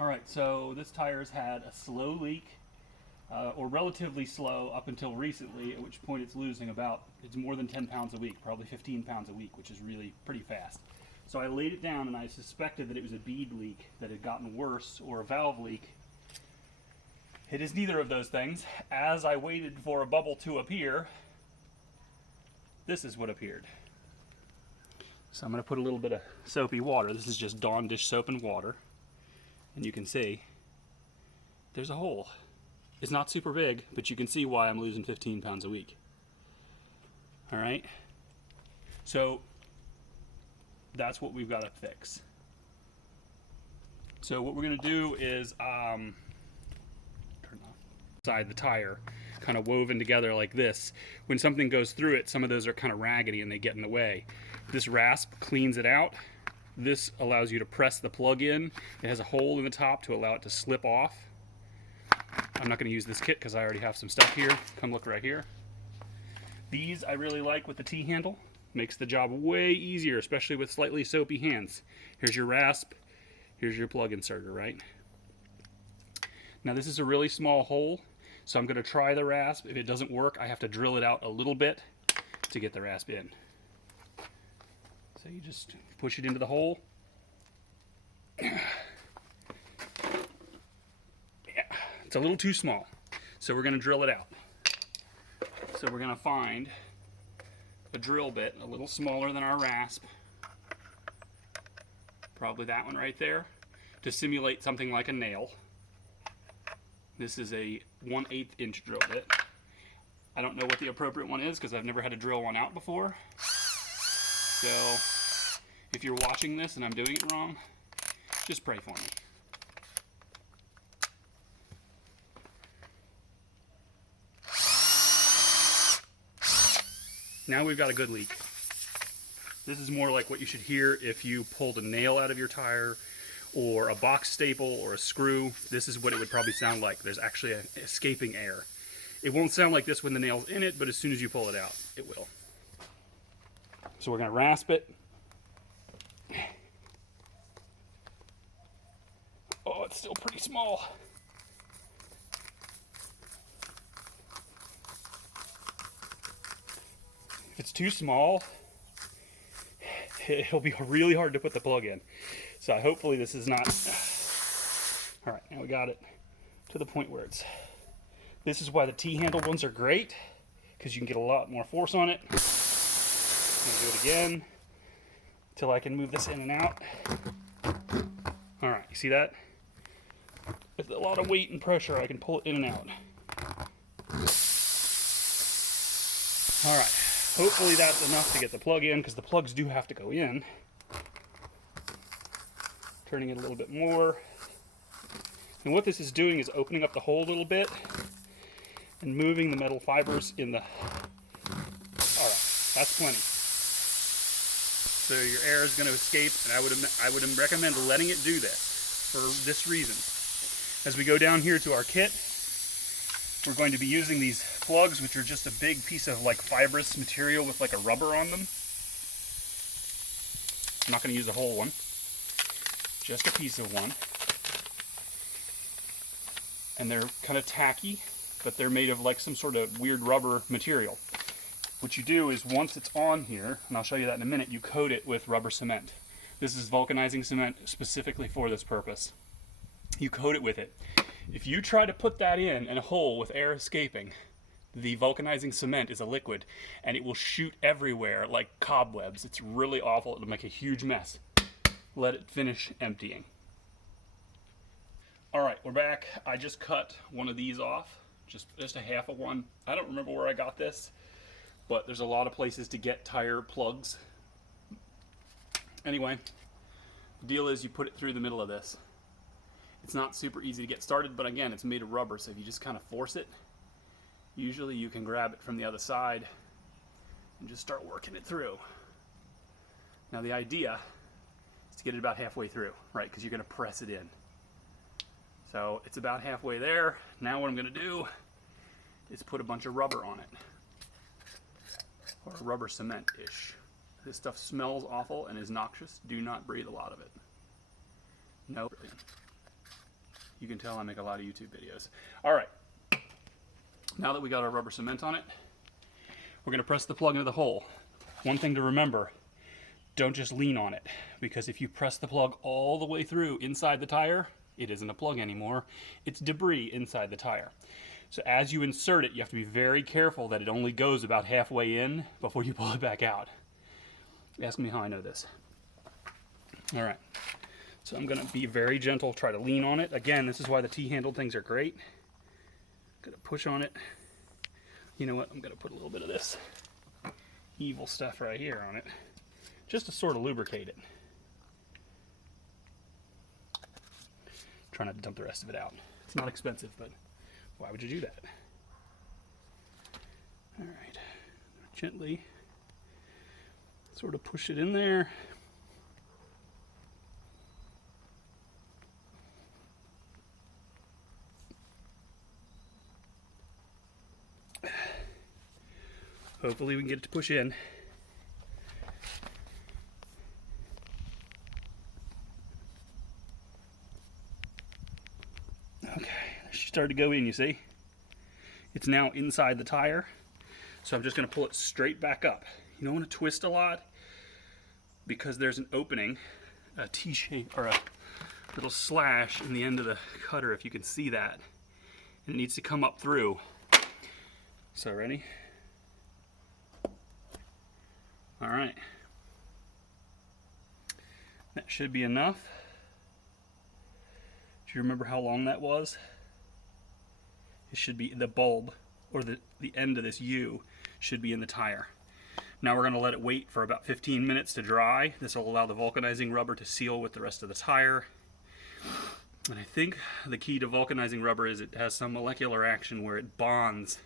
Alright, so this tire's had a slow leak, or relatively slow up until recently, at which point it's losing it's more than 10 pounds a week, probably 15 pounds a week, which is really pretty fast. So I laid it down and I suspected that it was a bead leak that had gotten worse, or a valve leak. It is neither of those things. As I waited for a bubble to appear, this is what appeared. So I'm going to put a little bit of soapy water. This is just Dawn dish soap and water. And you can see there's a hole. It's not super big, but you can see why I'm losing 15 pounds a week. All right? So that's what we've got to fix. So what we're going to do is turn off side the tire, kind of woven together like this. When something goes through it, some of those are kind of raggedy and they get in the way. This rasp cleans it out. This allows you to press the plug in. It has a hole in the top to allow it to slip off. I'm not going to use this kit because I already have some stuff here. Come look right here. These I really like with the T-handle. Makes the job way easier, especially with slightly soapy hands. Here's your rasp. Here's your plug inserter, right? Now this is a really small hole, so I'm going to try the rasp. If it doesn't work, I have to drill it out a little bit to get the rasp in. So you just push it into the hole. Yeah, it's a little too small, so we're going to drill it out. So we're going to find a drill bit a little smaller than our rasp, probably that one right there, to simulate something like a nail. This is a 1/8 inch drill bit. I don't know what the appropriate one is because I've never had to drill one out before. So if you're watching this and I'm doing it wrong, just pray for me. Now we've got a good leak. This is more like what you should hear if you pulled a nail out of your tire or a box staple or a screw. This is what it would probably sound like. There's actually escaping air. It won't sound like this when the nail's in it, but as soon as you pull it out, it will. So we're going to rasp it. Oh, it's still pretty small. If it's too small, it'll be really hard to put the plug in. So hopefully this is not... All right, now we got it to the point where it's... This is why the T-handle ones are great, because you can get a lot more force on it. I'm going to do it again until I can move this in and out. All right, you see that? With a lot of weight and pressure, I can pull it in and out. All right. Hopefully that's enough to get the plug in, because the plugs do have to go in. Turning it a little bit more. And what this is doing is opening up the hole a little bit and moving the metal fibers in the... Alright, that's plenty. So your air is going to escape, and I would recommend letting it do this for this reason. As we go down here to our kit, we're going to be using these plugs, which are just a big piece of like fibrous material with like a rubber on them. I'm not going to use a whole one, just a piece of one. And they're kind of tacky, but they're made of like some sort of weird rubber material. What you do is once it's on here, and I'll show you that in a minute, you coat it with rubber cement. This is vulcanizing cement specifically for this purpose. You coat it with it. If you try to put that in a hole with air escaping, the vulcanizing cement is a liquid and it will shoot everywhere like cobwebs. It's really awful. It'll make a huge mess. Let it finish emptying. All right, we're back. I just cut one of these off, just a half of one. I don't remember where I got this, but there's a lot of places to get tire plugs. Anyway, the deal is you put it through the middle of this. It's not super easy to get started, but again, it's made of rubber, so if you just kind of force it, usually you can grab it from the other side and just start working it through. Now the idea is to get it about halfway through, right? Because you're going to press it in. So it's about halfway there. Now what I'm going to do is put a bunch of rubber on it, or rubber cement-ish. This stuff smells awful and is noxious. Do not breathe a lot of it. No. You can tell I make a lot of YouTube videos. All right, now that we got our rubber cement on it, we're gonna press the plug into the hole. One thing to remember, don't just lean on it, because if you press the plug all the way through inside the tire, it isn't a plug anymore. It's debris inside the tire. So as you insert it, you have to be very careful that it only goes about halfway in before you pull it back out. Ask me how I know this. All right, so I'm gonna be very gentle, try to lean on it. Again, this is why the T-handled things are great. Gonna push on it. You know what, I'm gonna put a little bit of this evil stuff right here on it, just to sort of lubricate it. Try not to dump the rest of it out. It's not expensive, but why would you do that? All right, gently sort of push it in there. Hopefully we can get it to push in. Okay, she started to go in, you see? It's now inside the tire. So I'm just gonna pull it straight back up. You don't wanna twist a lot because there's an opening, a T-shape or a little slash in the end of the cutter, if you can see that. And it needs to come up through. So ready? All right, that should be enough. Do you remember how long that was? It should be the bulb, or the end of this U should be in the tire. Now we're gonna let it wait for about 15 minutes to dry. This will allow the vulcanizing rubber to seal with the rest of the tire. And I think the key to vulcanizing rubber is it has some molecular action where it bonds.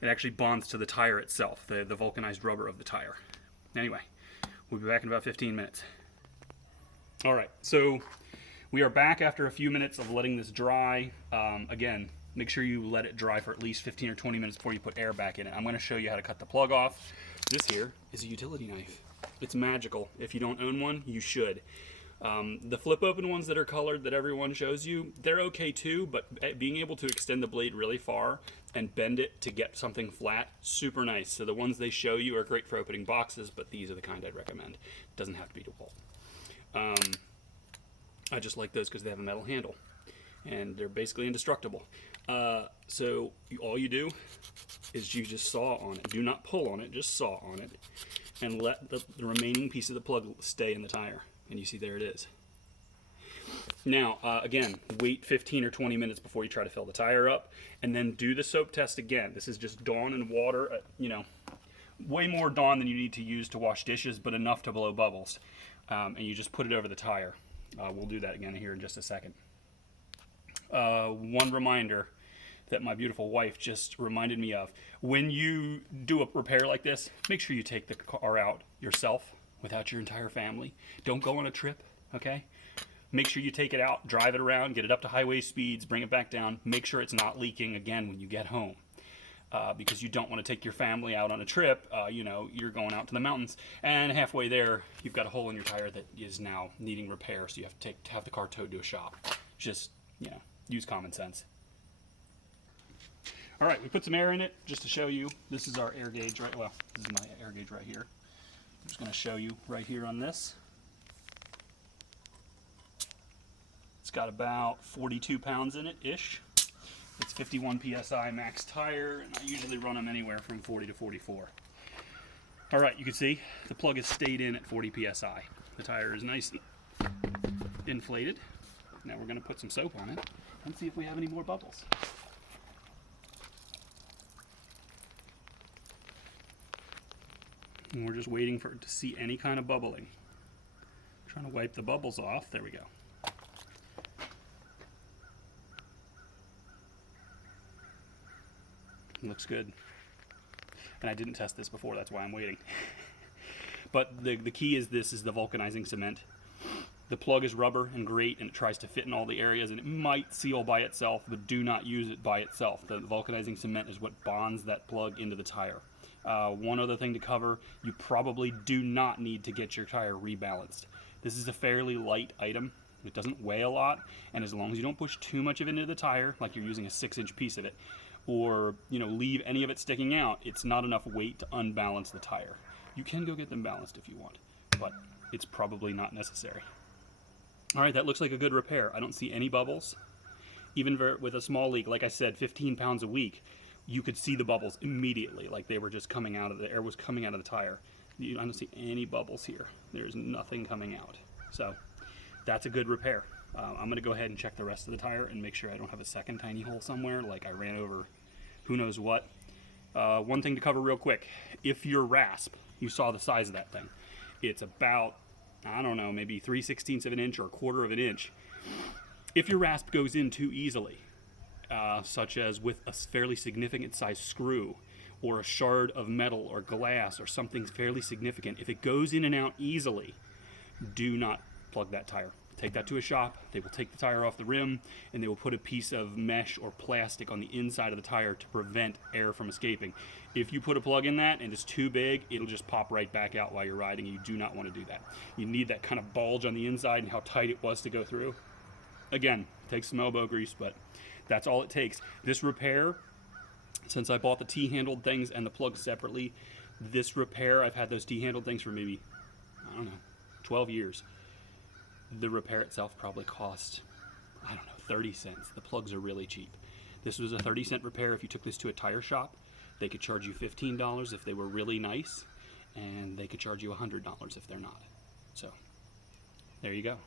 It actually bonds to the tire itself, the vulcanized rubber of the tire. Anyway, we'll be back in about 15 minutes. All right, so we are back after a few minutes of letting this dry. Again, make sure you let it dry for at least 15 or 20 minutes before you put air back in it. I'm gonna show you how to cut the plug off. This here is a utility knife. It's magical. If you don't own one, you should. The flip open ones that are colored that everyone shows you, they're okay too, but being able to extend the blade really far and bend it to get something flat, super nice. So the ones they show you are great for opening boxes, but these are the kind I'd recommend. It doesn't have to be DeWalt. I just like those because they have a metal handle and they're basically indestructible. So all you do is you just saw on it. Do not pull on it, just saw on it, and let the remaining piece of the plug stay in the tire. And you see there it is. Now, again, wait 15 or 20 minutes before you try to fill the tire up, and then do the soap test again. This is just Dawn and water, you know, way more Dawn than you need to use to wash dishes, but enough to blow bubbles. And you just put it over the tire. We'll do that again here in just a second. One reminder that my beautiful wife just reminded me of. When you do a repair like this, make sure you take the car out yourself without your entire family. Don't go on a trip, okay? Make sure you take it out, drive it around, get it up to highway speeds, bring it back down. Make sure it's not leaking again when you get home. Because you don't want to take your family out on a trip. You know, you're going out to the mountains, and halfway there, you've got a hole in your tire that is now needing repair, so you have to have the car towed to a shop. Just, you know, use common sense. All right, we put some air in it just to show you. This is our air gauge, right? Well, this is my air gauge right here. I'm just going to show you right here on this. It's got about 42 pounds in it, ish. It's 51 PSI max tire, and I usually run them anywhere from 40 to 44. All right, you can see the plug has stayed in at 40 PSI. The tire is nicely inflated. Now we're going to put some soap on it and see if we have any more bubbles. And we're just waiting for it to see any kind of bubbling. Trying to wipe the bubbles off. There we go. Looks good. And I didn't test this before, that's why I'm waiting. But the key is this is the vulcanizing cement. The plug is rubber and great, and it tries to fit in all the areas, and it might seal by itself, but do not use it by itself. The vulcanizing cement is what bonds that plug into the tire. One other thing to cover, you probably do not need to get your tire rebalanced. This is a fairly light item. It doesn't weigh a lot, and as long as you don't push too much of it into the tire, like you're using a 6-inch piece of it, or leave any of it sticking out, it's not enough weight to unbalance the tire. You can go get them balanced if you want, but it's probably not necessary. All right, that looks like a good repair. I don't see any bubbles. Even with a small leak, like I said, 15 pounds a week, you could see the bubbles immediately, like they were just coming out of the air was coming out of the tire. I don't see any bubbles here. There's nothing coming out. So that's a good repair. I'm going to go ahead and check the rest of the tire and make sure I don't have a second tiny hole somewhere, like I ran over who knows what. One thing to cover real quick. If your rasp, you saw the size of that thing, it's about, I don't know, maybe 3/16 of an inch or 1/4 of an inch. If your rasp goes in too easily, such as with a fairly significant size screw or a shard of metal or glass or something fairly significant, if it goes in and out easily, do not plug that tire. Take that to a shop, they will take the tire off the rim, and they will put a piece of mesh or plastic on the inside of the tire to prevent air from escaping. If you put a plug in that and it's too big, it'll just pop right back out while you're riding. You do not want to do that. You need that kind of bulge on the inside and how tight it was to go through. Again, takes some elbow grease, but that's all it takes. This repair, since I bought the T-handled things and the plugs separately, this repair, I've had those T-handled things for maybe, I don't know, 12 years. The repair itself probably cost, I don't know, 30 cents. The plugs are really cheap. This was a 30-cent repair. If you took this to a tire shop, they could charge you $15 if they were really nice, and they could charge you $100 if they're not. So, there you go.